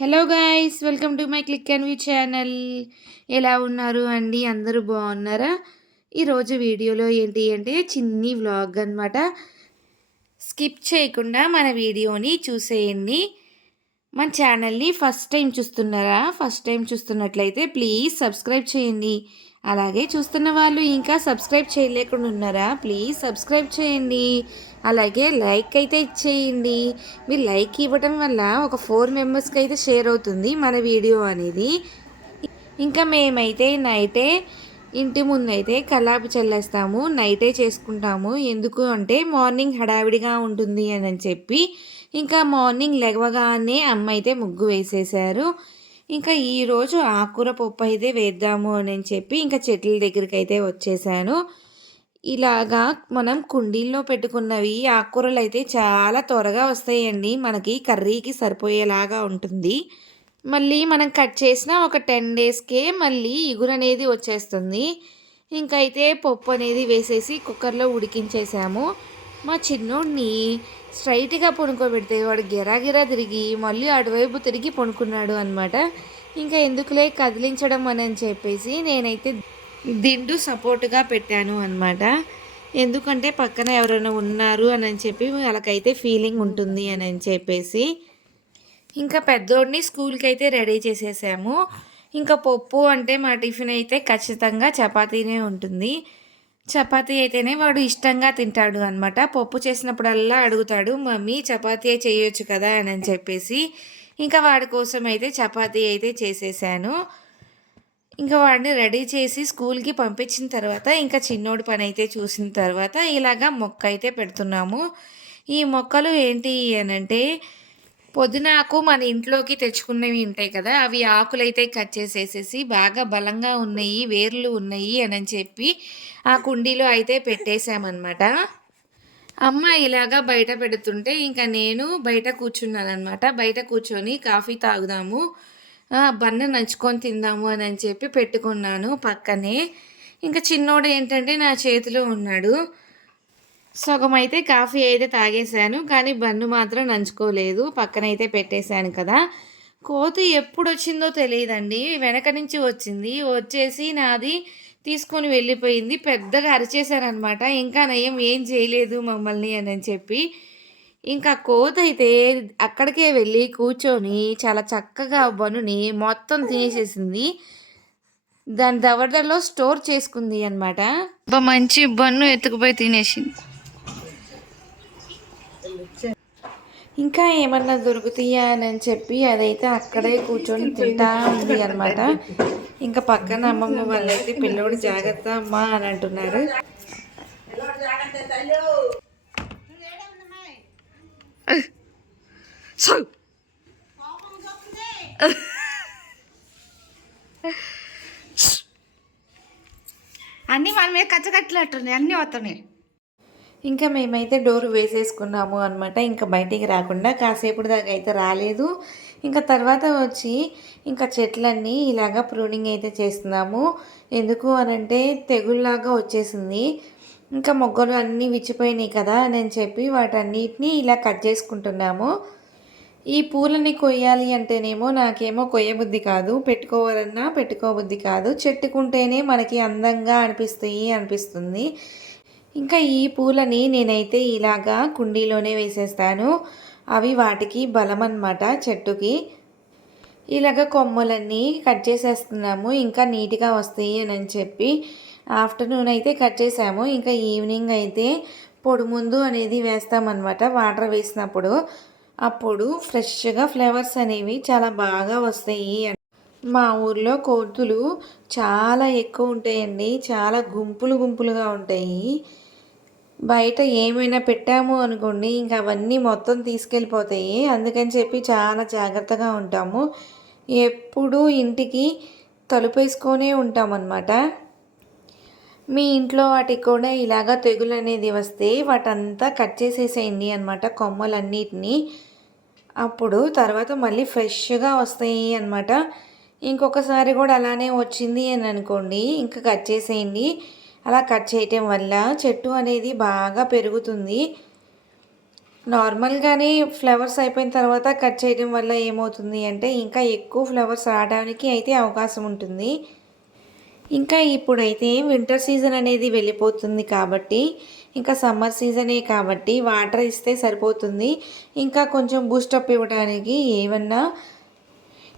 Hello guys, welcome to my click and view channel. ఎలా ఉన్నారు అండి? అందరూ బాగున్నారా? ఈరోజు వీడియోలో ఏంటి అంటే చిన్ని వ్లాగ్ అనమాట. స్కిప్ చేయకుండా మన వీడియోని చూసేయండి. మన ఛానల్ని ఫస్ట్ టైం చూస్తున్నారా? ఫస్ట్ టైం చూస్తున్నట్లయితే ప్లీజ్ సబ్స్క్రైబ్ చేయండి. అలాగే చూస్తున్న వాళ్ళు ఇంకా సబ్స్క్రైబ్ చేయలేకుండా ఉన్నారా? ప్లీజ్ సబ్స్క్రైబ్ చేయండి. అలాగే లైక్ అయితే ఇచ్చేయండి. మీరు లైక్ ఇవ్వడం వల్ల ఒక 4 మెంబర్స్కి అయితే షేర్ అవుతుంది మన వీడియో అనేది. ఇంకా మేమైతే నైటే ఇంటి ముందైతే కల్లాపు చల్లేస్తాము. నైటే చేసుకుంటాము. ఎందుకు అంటే మార్నింగ్ హడావిడిగా ఉంటుంది అని చెప్పి ఇంకా మార్నింగ్ లెగవగానే అమ్మ అయితే ముగ్గు వేసేసారు. ఇంకా ఈరోజు ఆకుకూర పప్పు అయితే వేద్దాము అని చెప్పి ఇంకా చెట్ల దగ్గరికి అయితే వచ్చేసాను. ఇలాగా మనం కుండీల్లో పెట్టుకున్నవి ఆకుకూరలు అయితే చాలా త్వరగా వస్తాయండి. మనకి కర్రీకి సరిపోయేలాగా ఉంటుంది. మళ్ళీ మనం కట్ చేసిన ఒక 10 డేస్కే మళ్ళీ ఇగురు అనేది వచ్చేస్తుంది. ఇంకైతే పప్పు అనేది వేసేసి కుక్కర్లో ఉడికించేసాము. మా చిన్నోడిని స్ట్రైట్గా పడుకోబెడితే వాడు గిరాగిరా తిరిగి మళ్ళీ అటువైపు తిరిగి పడుకున్నాడు అనమాట. ఇంకా ఎందుకులే కదిలించడం అని చెప్పేసి నేనైతే దిండు సపోర్ట్గా పెట్టాను అనమాట. ఎందుకంటే పక్కన ఎవరైనా ఉన్నారు అని చెప్పి వాళ్ళకైతే ఫీలింగ్ ఉంటుంది అని చెప్పేసి ఇంకా పెద్దోడిని స్కూల్కి అయితే రెడీ చేసేసాము. ఇంకా పప్పు అంటే మా టిఫిన్ అయితే ఖచ్చితంగా చపాతీనే ఉంటుంది. చపాతీ అయితేనే వాడు ఇష్టంగా తింటాడు అనమాట. పప్పు చేసినప్పుడల్లా అడుగుతాడు, మమ్మీ చపాతీ చేయొచ్చు కదా అని చెప్పేసి ఇంకా వాడి కోసం అయితే చపాతీ అయితే చేసేసాను. ఇంకా వాడిని రెడీ చేసి స్కూల్కి పంపించిన తర్వాత ఇంకా చిన్నోడి పని అయితే చూసిన తర్వాత ఇలాగా మొక్క అయితే పెడుతున్నాము. ఈ మొక్కలు ఏంటి అనంటే పొద్దునాకు మన ఇంట్లోకి తెచ్చుకున్నవి ఉంటాయి కదా, అవి ఆకులైతే కట్ చేసేసేసి బాగా బలంగా ఉన్నాయి, వేర్లు ఉన్నాయి అని చెప్పి ఆ కుండీలో అయితే పెట్టేశామన్నమాట. అమ్మ ఇలాగా బయట పెడుతుంటే ఇంకా నేను బయట కూర్చున్నాను అనమాట. బయట కూర్చొని కాఫీ తాగుదాము, బన్న నంచుకొని తిందాము అని చెప్పి పెట్టుకున్నాను పక్కనే. ఇంకా చిన్నోడు ఏంటంటే నా చేతిలో ఉన్నాడు. సగం అయితే కాఫీ అయితే తాగేశాను, కానీ బన్ను మాత్రం నంచుకోలేదు. పక్కనైతే పెట్టేశాను కదా. కోతి ఎప్పుడు వచ్చిందో తెలియదండి, వెనక నుంచి వచ్చింది. వచ్చేసి నాది తీసుకొని వెళ్ళిపోయింది. పెద్దగా అరిచేశారనమాట. ఇంకా నయం ఏం చేయలేదు మమ్మల్ని అని చెప్పి. ఇంకా కోతి అయితే అక్కడికే వెళ్ళి కూర్చొని చాలా చక్కగా బన్నుని మొత్తం తినేసేసింది. దాని దవడలో స్టోర్ చేసుకుంది అనమాట. మంచి బన్ను ఎత్తుకుపోయి తినేసింది. ఇంకా ఏమన్నా దొరుకుతాయా అని చెప్పి అదైతే అక్కడే కూర్చొని తింటా ఉంది అనమాట. ఇంకా పక్కన అమ్మమ్మ వాళ్ళైతే పిల్లోడు జాగ్రత్త అమ్మా అని అంటున్నారు. అన్నీ మన మీద కచ్చగట్టినట్టున్నాయి, అన్నీ వస్తున్నాయి. ఇంకా మేమైతే డోర్ వేసేసుకున్నాము అనమాట. ఇంకా బయటికి రాకుండా కాసేపు దాకా అయితే రాలేదు. ఇంకా తర్వాత వచ్చి ఇంకా చెట్లన్నీ ఇలాగా ప్రూనింగ్ అయితే చేస్తున్నాము. ఎందుకు అనంటే తెగుల్లాగా వచ్చేసింది. ఇంకా మొగ్గలు అన్నీ విచ్చిపోయినాయి కదా అని చెప్పి వాటన్నిటిని ఇలా కట్ చేసుకుంటున్నాము. ఈ పూలని కొయ్యాలి అంటేనేమో నాకేమో కొయ్యబుద్ధి కాదు, పెట్టుకోవాలన్నా పెట్టుకోబుద్ధి కాదు. చెట్టుకుంటేనే మనకి అందంగా అనిపిస్తుంది. ఇంకా ఈ పూలని నేనైతే ఇలాగా కుండీలోనే వేసేస్తాను. అవి వాటికి బలం అన్నమాట చెట్టుకి. ఇలాగ కొమ్మలన్నీ కట్ చేసేస్తున్నాము, ఇంకా నీట్గా వస్తాయి అని చెప్పి. ఆఫ్టర్నూన్ అయితే కట్ చేసాము. ఇంకా ఈవినింగ్ అయితే పొడి ముందు అనేది వేస్తామన్నమాట. వాటర్ వేసినప్పుడు అప్పుడు ఫ్రెష్గా ఫ్లేవర్స్ అనేవి చాలా బాగా వస్తాయి. మా ఊర్లో కోతులు చాలా ఎక్కువ ఉంటాయండి. చాలా గుంపులుగా ఉంటాయి. బయట ఏమైనా పెట్టాము అనుకోండి, ఇంకా అవన్నీ మొత్తం తీసుకెళ్ళిపోతాయి. అందుకని చెప్పి చాలా జాగ్రత్తగా ఉంటాము. ఎప్పుడూ ఇంటికి తలుపేసుకొనే ఉంటామన్నమాట. మీ ఇంట్లో వాటికి కూడా ఇలాగా తెగులు అనేది వస్తే వాటంతా కట్ చేసేసేయండి అనమాట, కొమ్మలన్నిటినీ. అప్పుడు తర్వాత మళ్ళీ ఫ్రెష్గా వస్తాయి అనమాట. ఇంకొకసారి కూడా అలానే వచ్చింది అని అనుకోండి, ఇంకా కట్ చేసేయండి. అలా కట్ చేయటం వల్ల చెట్టు అనేది బాగా పెరుగుతుంది. నార్మల్‌గానే ఫ్లవర్స్ అయిపోయిన తర్వాత కట్ చేయడం వల్ల ఏమవుతుంది అంటే, ఇంకా ఎక్కువ ఫ్లవర్స్ రావడానికి అయితే అవకాశం ఉంటుంది. ఇంకా ఇప్పుడైతే వింటర్ సీజన్ అనేది వెళ్ళిపోతుంది కాబట్టి, ఇంకా సమ్మర్ సీజనే కాబట్టి వాటర్ ఇస్తే సరిపోతుంది. ఇంకా కొంచెం బూస్టప్ ఇవ్వడానికి ఏమన్నా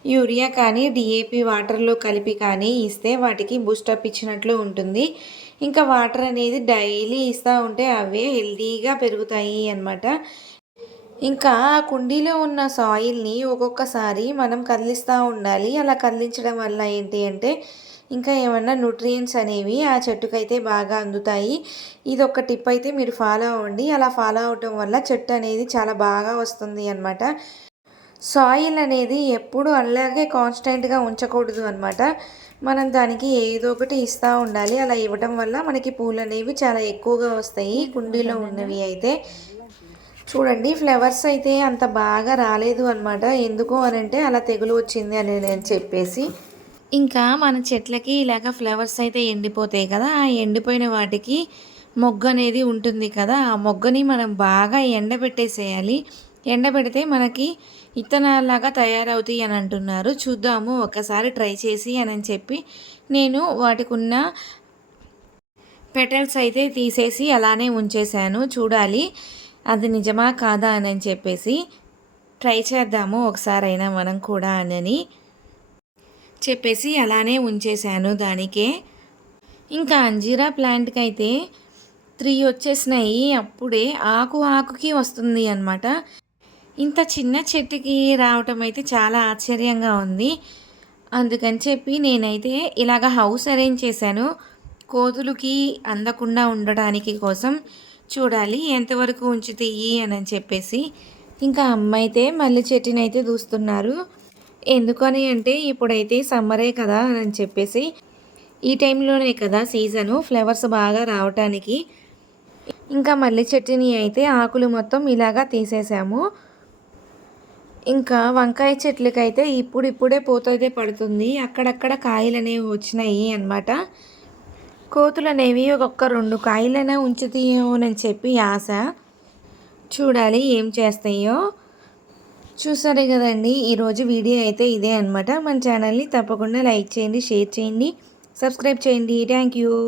యూరియా కానీ, డీఏపీ వాటర్‌లో కలిపి కానీ ఇస్తే వాటికి బూస్టప్ ఇచ్చినట్లు ఉంటుంది. ఇంకా వాటర్ అనేది డైలీ ఇస్తా ఉంటే అవే హెల్తీగా పెరుగుతాయి అన్నమాట. ఇంకా ఆ కుండీలో ఉన్న సాయిల్‌ని ఒక్కొక్కసారి మనం కదిలిస్తూ ఉండాలి. అలా కదిలించడం వల్ల ఏంటి అంటే, ఇంకా ఏమన్నా న్యూట్రియంట్స్ అనేవి ఆ చెట్టుకైతే బాగా అందుతాయి. ఇదొక టిప్ అయితే మీరు ఫాలో అవ్వండి. అలా ఫాలో అవ్వటం వల్ల చెట్టు అనేది చాలా బాగా వస్తుంది అన్నమాట. సాయిల్ అనేది ఎప్పుడు అలాగే కాన్స్టెంట్‌గా ఉంచకూడదు అన్నమాట. మనం దానికి ఏదో ఒకటి ఇస్తా ఉండాలి. అలా ఇవ్వటం వల్ల మనకి పూలనేవి చాలా ఎక్కువగా వస్తాయి. కుండీలో ఉన్నవి అయితే. చూడండి ఫ్లవర్స్ అయితే అంత బాగా రాలేదు అన్నమాట. ఎందుకు అనంటే అలా తెగులు వచ్చింది అని నేను చెప్పేసి. ఇంకా మన చెట్లకి ఇలాగ ఫ్లవర్స్ అయితే ఎండిపోతాయి కదా! ఆ ఎండిపోయిన వాటికి మొగ్గ అనేది ఉంటుంది కదా! ఆ మొగ్గని మనం బాగా ఎండబెట్టేసేయాలి. ఎండబెడితే మనకి ఇత్తనాల్లాగా తయారవుతాయి అని అంటున్నారు. చూద్దాము ఒకసారి ట్రై చేసి అని చెప్పి నేను వాటికున్న పెటల్స్ అయితే తీసేసి అలానే ఉంచేశాను. చూడాలి అది నిజమా కాదా అని చెప్పేసి. ట్రై చేద్దాము ఒకసారైనా మనం కూడా అని చెప్పేసి అలానే ఉంచేశాను దానికే. ఇంకా అంజీరా ప్లాంట్‌కైతే 3 వచ్చేసినాయి. అప్పుడే ఆకుకి వస్తుంది అనమాట. ఇంత చిన్న చెట్టుకి రావటం అయితే చాలా ఆశ్చర్యంగా ఉంది. అందుకని చెప్పి నేనైతే ఇలాగ హౌస్ అరేంజ్ చేశాను. కోతులకి అందకుండా ఉండడానికి కోసం. చూడాలి ఎంతవరకు ఉంచుతాయి అని చెప్పేసి. ఇంకా అమ్మ అయితే మల్లె చెట్టునైతే దూస్తున్నారు. ఎందుకని అంటే ఇప్పుడైతే సమ్మరే కదా అని చెప్పేసి ఈ టైంలోనే కదా సీజను ఫ్లవర్స్ బాగా రావటానికి. ఇంకా మల్లె చెట్టుని అయితే ఆకులు మొత్తం ఇలాగా తీసేసాము. ఇంకా వంకాయ చెట్లకైతే ఇప్పుడిప్పుడే పూతయితే పడుతుంది. అక్కడక్కడ కాయలనేవి వచ్చినాయి అన్నమాట. కోతులనేవి ఒక్క 2 కాయలైనా ఉంచుతాయేమోనని చెప్పి ఆశ. చూడాలి ఏం చేస్తాయో. చూసారు కదండి ఈరోజు వీడియో అయితే ఇదే అనమాట. మన ఛానల్ని తప్పకుండా లైక్ చేయండి, షేర్ చేయండి, సబ్స్క్రైబ్ చేయండి. Thank you.